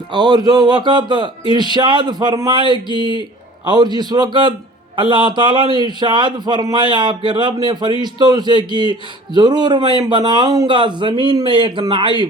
اور جو وقت ارشاد فرمائے کہ اور جس وقت اللہ تعالیٰ نے ارشاد فرمایا آپ کے رب نے فرشتوں سے کہ ضرور میں بناؤں گا زمین میں ایک نائب،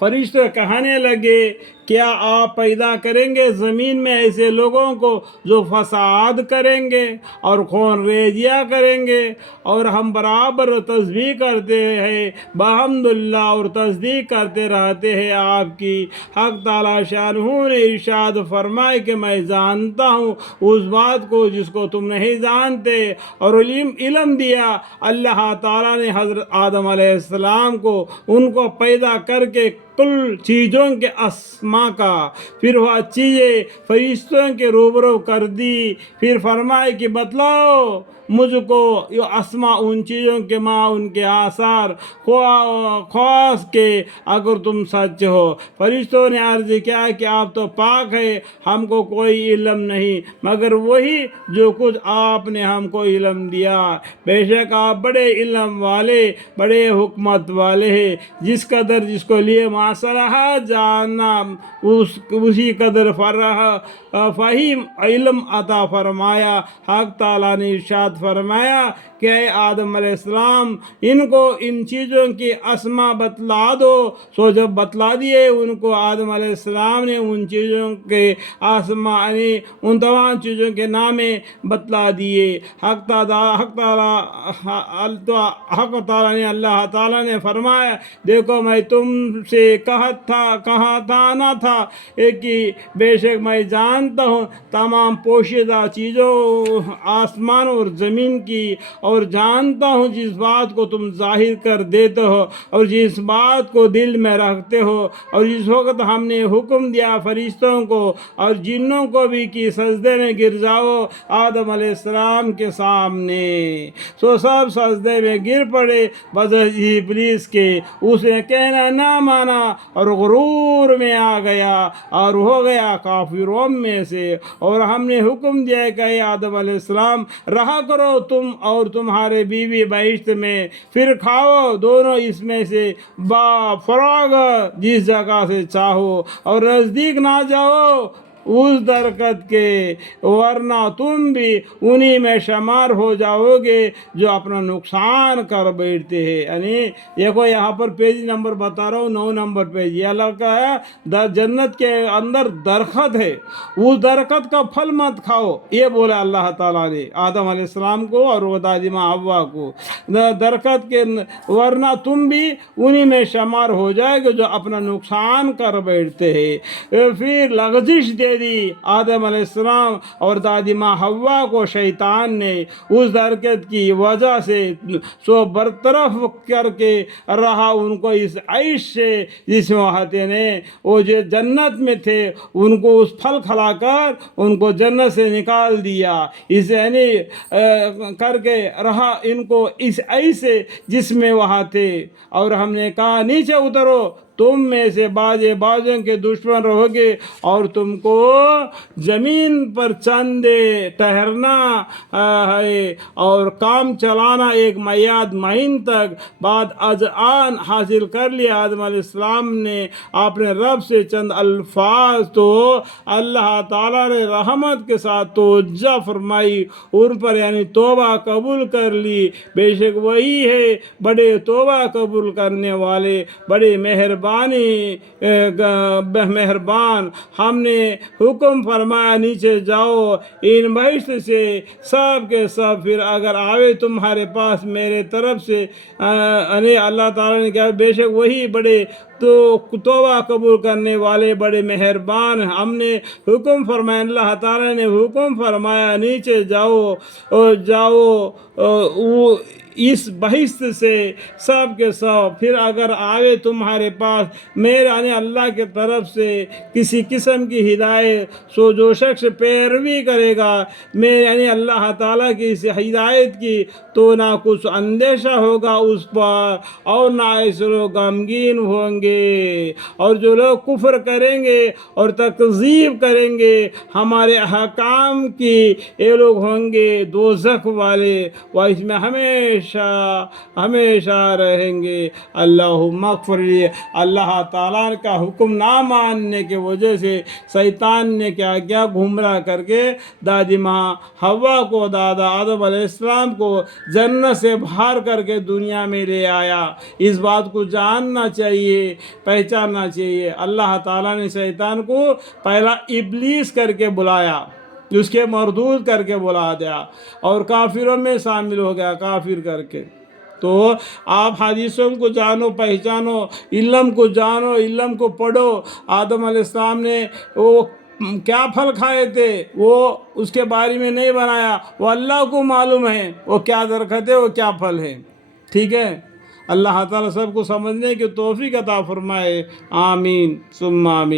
فرشتے کہنے لگے کیا آپ پیدا کریں گے زمین میں ایسے لوگوں کو جو فساد کریں گے اور خون ریزیاں کریں گے؟ اور ہم برابر تسبیح کرتے ہیں بحمد اللہ اور تصدیق کرتے رہتے ہیں آپ کی۔ حق تعالیٰ شانہ نے ارشاد فرمائے کہ میں جانتا ہوں اس بات کو جس کو تم نہیں جانتے، اور علم دیا اللہ تعالیٰ نے حضرت آدم علیہ السلام کو ان کو پیدا کر کے کل چیزوں کے اسما کا، پھر وہ چیزیں فرشتوں کے روبرو کر دی، پھر فرمائے کہ بتلاؤ مجھ کو یہ اسما ان چیزوں کے ماں ان کے آثار خواص کے اگر تم سچ ہو۔ فرشتوں نے عرض کیا کہ آپ تو پاک ہے، ہم کو کوئی علم نہیں مگر وہی جو کچھ آپ نے ہم کو علم دیا، بے شک آپ بڑے علم والے بڑے حکمت والے ہیں۔ جس قدر جس کو لیے معاشرہ جاننا اسی قدر فہیم علم عطا فرمایا۔ حق تعالیٰ نے ارشاد فرمایا کہ اے آدم علیہ السلام ان کو ان چیزوں کی اسما بتلا دو، سو جب بتلا دیے ان کو آدم علیہ السلام نے ان چیزوں کے اسما یعنی ان تمام چیزوں کے نام بتلا دیے۔ حق تعالیٰ نے اللہ تعالیٰ نے فرمایا دیکھو میں تم سے کہا تھا نہ تھا کہ بے شک میں جانتا ہوں تمام پوشیدہ چیزوں آسمان اور زمین کی، اور جانتا ہوں جس بات کو تم ظاہر کر دیتے ہو اور جس بات کو دل میں رکھتے ہو۔ اور جس وقت ہم نے حکم دیا فرشتوں کو اور جنوں کو بھی کہ سجدے میں گر جاؤ آدم علیہ السلام کے سامنے، سو سب سجدے میں گر پڑے بجز ابلیس کے۔ اس نے کہنا نہ مانا اور غرور میں آ گیا اور ہو گیا کافروں میں سے۔ اور ہم نے حکم دیا کہ اے آدم علیہ السلام رہا کرو تم اور تمہارے بیوی بہشت میں، پھر کھاؤ دونوں اس میں سے با فراغ جس جگہ سے چاہو، اور نزدیک نہ جاؤ اس درخت کے ورنہ تم بھی انہی میں شمار ہو جاؤ گے جو اپنا نقصان کر بیٹھتے ہیں۔ یعنی دیکھو یہاں پر پیج نمبر بتا رہا ہوں 9 نمبر پیج، یہ اللہ کا ہے جنت کے اندر درخت ہے، اس درخت کا پھل مت کھاؤ، یہ بولا اللہ تعالیٰ نے آدم علیہ السلام کو اور وہ دادی ماں حوا کو، درخت کے ورنہ تم بھی انہی میں شمار ہو جائے گے جو اپنا نقصان کر بیٹھتے ہیں۔ پھر لغزش دے دی آدم علیہ السلام اور دادی ماں حوا کو شیطان نے اس درخت کی وجہ سے، سو برطرف کر کے رہا ان کو اس عیش سے جس میں وہاں نے وہ جو جنت میں تھے ان کو اس پھل کھلا کر ان کو جنت سے نکال دیا، اس یعنی کر کے رہا ان کو اس عیش سے جس میں وہاں تھے۔ اور ہم نے کہا نیچے اترو تم میں سے بازوں کے دشمن رہو گے اور تم کو زمین پر چند ٹہرنا ہے اور کام چلانا ایک میعاد مہین تک۔ بعد از آن حاصل کر لیا آدم علیہ السلام نے اپنے رب سے چند الفاظ، تو اللہ تعالیٰ نے رحمت کے ساتھ توجہ فرمائی ان پر، یعنی توبہ قبول کر لی، بے شک وہی ہے بڑے توبہ قبول کرنے والے بڑے مہربان۔ ہم نے حکم فرمایا نیچے جاؤ ان بہشت سے سب کے سب، پھر اگر آوے تمہارے پاس میرے طرف سے اللہ تعالیٰ نے کہا بے شک وہی بڑے تو توبہ قبول کرنے والے بڑے مہربان۔ ہم نے حکم فرمایا اللہ تعالیٰ نے حکم فرمایا نیچے جاؤ اس بہشت سے سب کے سب، پھر اگر آئے تمہارے پاس میرے یعنی اللہ کے طرف سے کسی قسم کی ہدایت، سو جو شخص پیروی کرے گا میرے یعنی اللہ تعالیٰ کی اس ہدایت کی، تو نہ کچھ اندیشہ ہوگا اس پر اور نہ ایسے لوگ غمگین ہوں گے۔ اور جو لوگ کفر کریں گے اور تکذیب کریں گے ہمارے احکام کی، یہ لوگ ہوں گے دوزخ والے، وہ اس میں ہمیشہ ہمیشہ ہمیشہ رہیں گے۔ اللہم اغفر لی۔ اللہ تعالیٰ کا حکم نہ ماننے کی وجہ سے شیطان نے کیا کیا، گمراہ کر کے دادی ماں حوا کو، دادا آدم علیہ السلام کو جنت سے باہر کر کے دنیا میں لے آیا۔ اس بات کو جاننا چاہیے، پہچاننا چاہیے۔ اللہ تعالیٰ نے شیطان کو پہلا ابلیس کر کے بلایا، اس کے مردود کر کے بلا دیا، اور کافروں میں شامل ہو گیا، کافر کر کے۔ تو آپ حدیثوں کو جانو، پہچانو، علم کو جانو، علم کو پڑھو۔ آدم علیہ السلام نے وہ کیا پھل کھائے تھے، وہ اس کے بارے میں نہیں بنایا، وہ اللہ کو معلوم ہے وہ کیا درخت ہے، وہ کیا پھل ہے۔ ٹھیک ہے، اللہ تعالیٰ سب کو سمجھنے کی توفیق عطا فرمائے۔ آمین ثم آمین۔